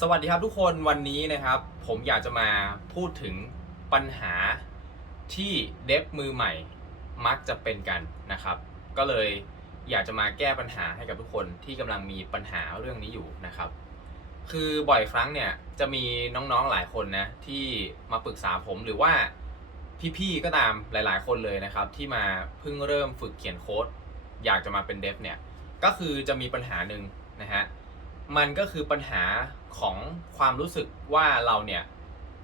สวัสดีครับทุกคนวันนี้นะครับ ผมอยากจะมาพูดถึงปัญหาที่เดฟมือใหม่มักจะเป็นกันนะครับ ก็เลยอยากจะมาแก้ปัญหาให้กับทุกคนที่กำลังมีปัญหาเรื่องนี้อยู่นะครับ คือบ่อยครั้งเนี่ยจะมีน้องๆหลายคนนะที่มาปรึกษาผมหรือว่าพี่ๆก็ตามหลาย ๆ คนเลยนะครับ ที่มาเพิ่งเริ่มฝึกเขียนโค้ดอยากจะมาเป็นเดฟเนี่ยก็คือจะมีปัญหาหนึ่งนะฮะ มันก็คือปัญหาของความรู้สึกว่าเราเนี่ย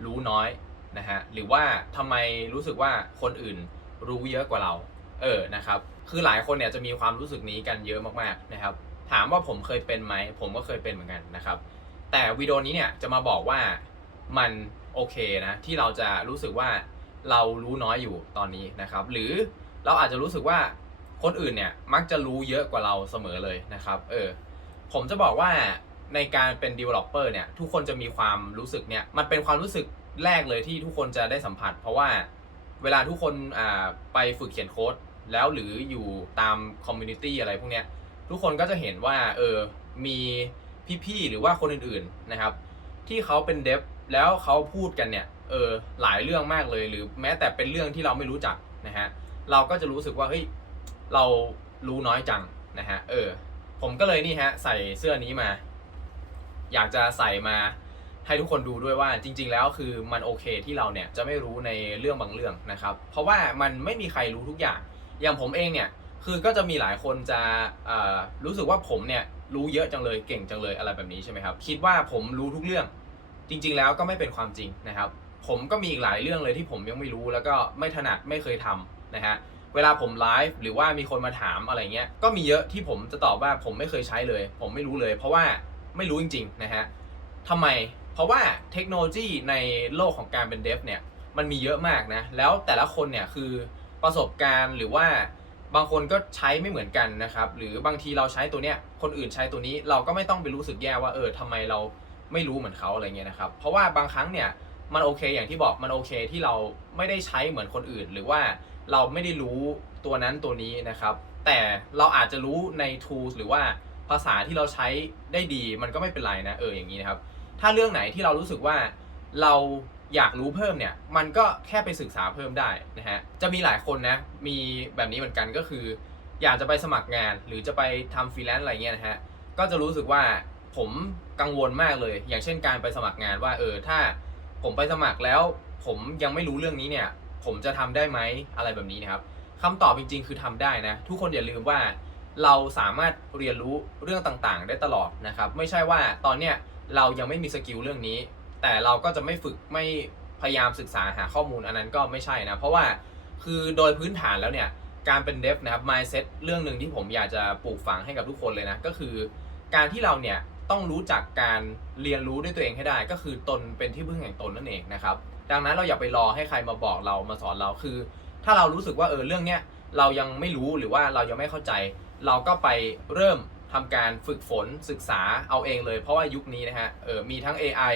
รู้น้อยนะฮะหรือว่าทำไมรู้สึกว่าคนอื่นรู้เยอะกว่าเรา เออนะครับ คือหลายคนเนี่ยจะมีความรู้สึกนี้กันเยอะมากๆนะครับ ถามว่าผมเคยเป็นไหมผมก็เคยเป็นเหมือนกันนะครับ แต่วิดีโอนี้เนี่ยจะมาบอกว่ามันโอเคนะที่เราจะรู้สึกว่าเรารู้น้อยอยู่ตอนนี้นะครับ หรือเราอาจจะรู้สึกว่าคนอื่นเนี่ยมักจะรู้เยอะกว่าเราเสมอเลยนะครับ เออ ผมจะบอกว่าในการเป็น developer เนี่ย ทุกคนจะมีความรู้สึกเนี่ย มันเป็นความรู้สึกแรกเลยที่ทุกคนจะได้สัมผัส เพราะว่าเวลาทุกคนอ่าไปฝึกเขียนโค้ด แล้วหรืออยู่ตามคอมมูนิตี้อะไรพวกเนี้ยทุกคนก็จะเห็นว่าเออมีพี่ๆหรือว่าคนอื่นๆนะครับ ที่เขาเป็นเดฟแล้วเขาพูดกันเนี่ยเออหลายเรื่องมากเลย หรือแม้แต่เป็นเรื่องที่เราไม่รู้จักนะฮะเราก็จะรู้สึกว่าเฮ้ยเรารู้น้อยจังนะฮะเออ ผมก็เลยนี่ฮะใส่เสื้อนี้มา อยากจะใส่มาให้ทุกคนดูด้วยว่าจริง ๆ แล้วคือมันโอเคที่เราเนี่ยจะไม่รู้ในเรื่องบางเรื่องนะครับ เพราะว่ามันไม่มีใครรู้ทุกอย่าง อย่างผมเองเนี่ยคือก็จะมีหลายคนจะรู้สึกว่าผมเนี่ยรู้เยอะจังเลยเก่งจังเลยอะไรแบบนี้ใช่ไหมครับ คิดว่าผมรู้ทุกเรื่อง จริง ๆ แล้วก็ไม่เป็นความจริงนะครับ ผมก็มีอีกหลายเรื่องเลยที่ผมยังไม่รู้แล้วก็ไม่ถนัดไม่เคยทำนะฮะ เวลาผมไลฟ์หรือว่ามีคนมาถามอะไรเงี้ย ก็มีเยอะที่ผมจะตอบว่าผมไม่เคยใช้เลย ผมไม่รู้เลย เพราะว่าไม่รู้จริงๆนะฮะทำไม เพราะว่าเทคโนโลยีในโลกของการเป็นเดฟเนี่ย มันมีเยอะมากนะ แล้วแต่ละคนเนี่ยคือประสบการณ์หรือว่าบางคนก็ใช้ไม่เหมือนกันนะครับ หรือบางทีเราใช้ตัวเนี้ย คนอื่นใช้ตัวนี้เราก็ไม่ต้องไปรู้สึกแย่ว่าเออทำไมเราไม่รู้เหมือนเขาอะไรเงี้ยนะครับ เพราะว่าบางครั้งเนี่ยมันโอเคอย่างที่บอกมันโอเคที่เราไม่ได้ใช้เหมือนคนอื่น หรือว่า เราไม่ได้รู้ตัวนั้นตัวนี้นะครับ แต่เราอาจจะรู้ใน tools หรือว่าภาษาที่เราใช้ได้ดีมันก็ไม่เป็นไรนะเอออย่างนี้นะครับ ถ้าเรื่องไหนที่เรารู้สึกว่าเราอยากรู้เพิ่มเนี่ย มันก็แค่ไปศึกษาเพิ่มได้นะฮะ จะมีหลายคนนะ มีแบบนี้เหมือนกันก็คือ อยากจะไปสมัครงานหรือจะไปทำฟรีแลนซ์อะไรเงี้ยนะฮะ ก็จะรู้สึกว่าผมกังวลมากเลย อย่างเช่นการไปสมัครงานว่าเออถ้าผมไปสมัครแล้ว ผมยังไม่รู้เรื่องนี้เนี่ย ผมจะทำได้ไหมอะไรแบบนี้นะครับคำตอบจริง ๆ คือทำได้นะ ทุกคนอย่าลืมว่า เราสามารถเรียนรู้เรื่องต่างๆ ได้ตลอดนะครับ ไม่ใช่ว่าตอนเนี้ยเรายังไม่มีสกิลเรื่องนี้ แต่เราก็จะไม่ฝึกไม่พยายามศึกษาหาข้อมูลอันนั้นก็ไม่ใช่นะ เพราะว่าคือโดยพื้นฐานแล้วเนี่ยการเป็นเดฟนะครับ mindset เรื่องหนึ่งที่ผมอยากจะปลูกฝังให้กับทุกคนเลยนะ ก็คือการที่เราเนี่ย ต้องรู้จักการเรียนรู้ด้วยตัวเองให้ได้ ก็คือตนเป็นที่พึ่งแห่งตนนั่นเองนะครับ ดังนั้นเราอย่าไปรอให้ใครมาบอกเรามาสอนเราคือ ถ้าเรารู้สึกว่าเออเรื่องเนี้ยเรายังไม่รู้หรือว่าเรายังไม่เข้าใจ เราก็ไปเริ่มทำการฝึกฝนศึกษาเอาเองเลย เพราะว่ายุคนี้นะฮะเออมีทั้ง AI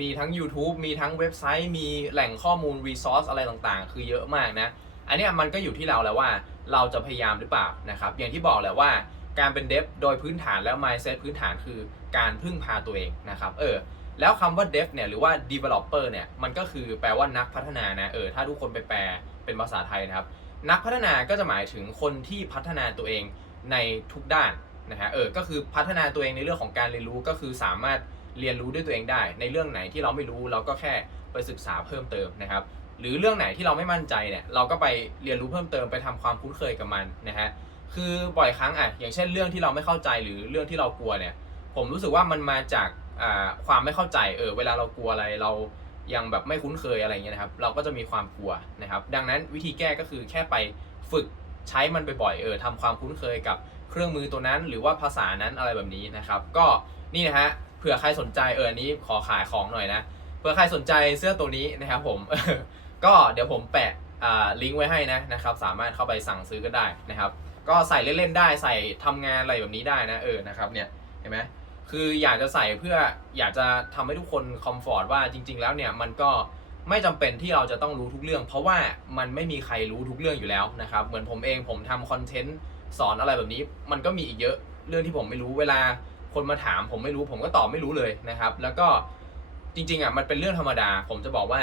มีทั้ง YouTube มีทั้งเว็บไซต์ มีแหล่งข้อมูล resource อะไรต่างๆ คือเยอะมากนะ อันนี้มันก็อยู่ที่เราแล้วว่าเราจะพยายามหรือเปล่านะครับ อย่างที่บอกแหละว่า การเป็นเดฟโดยพื้นฐานแล้ว mindset พื้นฐานคือการพึ่งพาตัวเองนะครับเออแล้วคำว่า dev เนี่ยหรือว่า developer เนี่ยมันก็คือแปลว่านักพัฒนานะเออถ้าทุกคนไปแปลเป็นภาษาไทยนะครับ นักพัฒนาก็จะหมายถึงคนที่พัฒนาตัวเองในทุกด้านนะฮะเออก็คือพัฒนาตัวเองในเรื่องของการเรียนรู้ก็คือสามารถเรียนรู้ด้วยตัวเองได้ ในเรื่องไหนที่เราไม่รู้เราก็แค่ไปศึกษาเพิ่มเติมนะครับ หรือเรื่องไหนที่เราไม่มั่นใจเนี่ยเราก็ไปเรียนรู้เพิ่มเติมไปทำความคุ้นเคยกับมันนะฮะ คือบ่อยครั้งอะอย่างเช่นเรื่องที่เราไม่เข้าใจหรือเรื่องที่เรากลัวเนี่ย ผมรู้สึกว่ามันมาจากความไม่เข้าใจเออเวลาเรากลัวอะไรเรายังแบบไม่คุ้นเคยอะไรเงี้ยนะครับ เราก็จะมีความกลัวนะครับ ดังนั้นวิธีแก้ก็คือแค่ไปฝึกใช้มันบ่อยๆเออทำความคุ้นเคยกับเครื่องมือตัวนั้นหรือว่าภาษานั้นอะไรแบบนี้นะครับ ก็นี่นะฮะเผื่อใครสนใจเออนี้ขอขายของหน่อยนะเผื่อใครสนใจเสื้อตัวนี้นะครับผมก็เดี๋ยวผมแปะลิงก์ไว้ให้นะนะครับ สามารถเข้าไปสั่งซื้อก็ได้นะครับ ก็ใส่เล่นๆได้ใส่ทำงานอะไรแบบนี้ได้นะเออนะครับเนี่ยเห็นไหมคืออยากจะใส่เพื่ออยากจะทำให้ทุกคนคอมฟอร์ตว่าจริง ๆ แล้วเนี่ยมันก็ไม่จำเป็นที่เราจะต้องรู้ทุกเรื่อง เพราะว่ามันไม่มีใครรู้ทุกเรื่องอยู่แล้วนะครับเหมือนผมเองผมทำคอนเทนต์สอนอะไรแบบนี้ มันก็มีอีกเยอะเรื่องที่ผมไม่รู้เวลาคนมาถามผมไม่รู้ผมก็ตอบไม่รู้เลยนะครับ แล้วก็จริงๆอะมันเป็นเรื่องธรรมดา ผมจะบอกว่า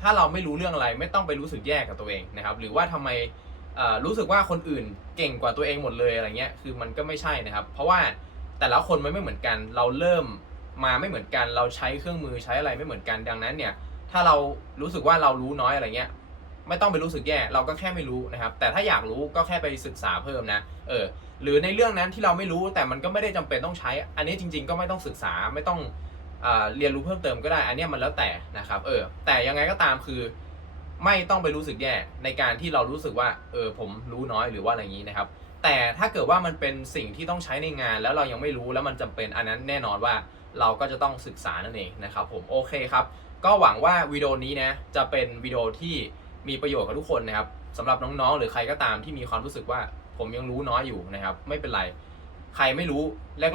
ถ้าเราไม่รู้เรื่องอะไรไม่ต้องไปรู้สึกแย่กับตัวเองนะครับหรือว่าทำไม รู้สึกว่าคนอื่นเก่งกว่าตัวเองหมดเลยอะไรเงี้ยคือมันก็ไม่ใช่นะครับ เพราะว่าแต่ละคนมันไม่เหมือนกัน เราเริ่มมาไม่เหมือนกัน เราใช้เครื่องมือใช้อะไรไม่เหมือนกันดังนั้นเนี่ย ถ้าเรารู้สึกว่าเรารู้น้อยอะไรเงี้ยไม่ต้องไปรู้สึกแย่เราก็แค่ไม่รู้นะครับ แต่ถ้าอยากรู้ก็แค่ไปศึกษาเพิ่มนะเออหรือในเรื่องนั้นที่เราไม่รู้แต่มันก็ไม่ได้จำเป็นต้องใช้ อันนี้จริง ๆ ก็ไม่ต้องศึกษาไม่ต้องเออเรียนรู้เพิ่มเติมก็ได้ อันเนี้ยมันแล้วแต่นะครับเออแต่ยังไงก็ตามคือ ไม่ต้องไปรู้สึกแย่ในการที่เรารู้สึกว่าเออผมรู้น้อยหรือว่าอะไรอย่างนี้นะครับ แต่ถ้าเกิดว่ามันเป็นสิ่งที่ต้องใช้ในงาน แล้วเรายังไม่รู้แล้วมันจำเป็นอันนั้นแน่นอนว่าเราก็จะต้องศึกษานั่นเองนะครับผมโอเคครับ ก็หวังว่าวิดีโอนี้นะจะเป็นวิดีโอที่มีประโยชน์กับทุกคนนะครับสำหรับน้องๆ หรือใครก็ตามที่มีความรู้สึกว่าผมยังรู้น้อยอยู่นะครับ ไม่เป็นไรใครไม่รู้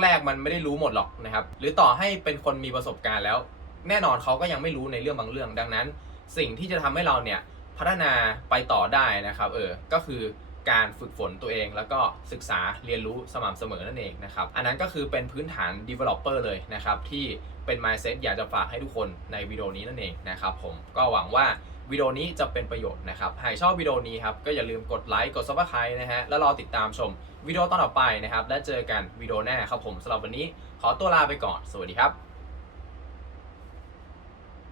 แรก ๆ มันไม่ได้รู้หมดหรอกนะครับ หรือต่อให้เป็นคนมีประสบการณ์แล้ว แน่นอนเขาก็ยังไม่รู้ในเรื่องบางเรื่อง ดังนั้น สิ่งที่จะทำให้เราเนี่ยพัฒนาไปต่อได้นะครับเออก็คือการฝึกฝนตัวเองแล้วก็ศึกษาเรียนรู้สม่ำเสมอนั่นเองนะครับอันนั้นก็คือเป็นพื้นฐาน developer เลยนะครับที่เป็น mindset อยากจะฝากให้ทุกคนในวิดีโอนี้นั่นเองนะครับผมก็หวังว่าวิดีโอนี้จะเป็นประโยชน์นะครับ หากชอบวิดีโอนี้ครับก็อย่าลืมกดไลค์กด subscribe นะฮะ แล้วรอติดตามชมวิดีโอตอนต่อไปนะครับ และเจอกันวิดีโอหน้าครับผมสำหรับวันนี้ขอตัวลาไปก่อน สวัสดีครับ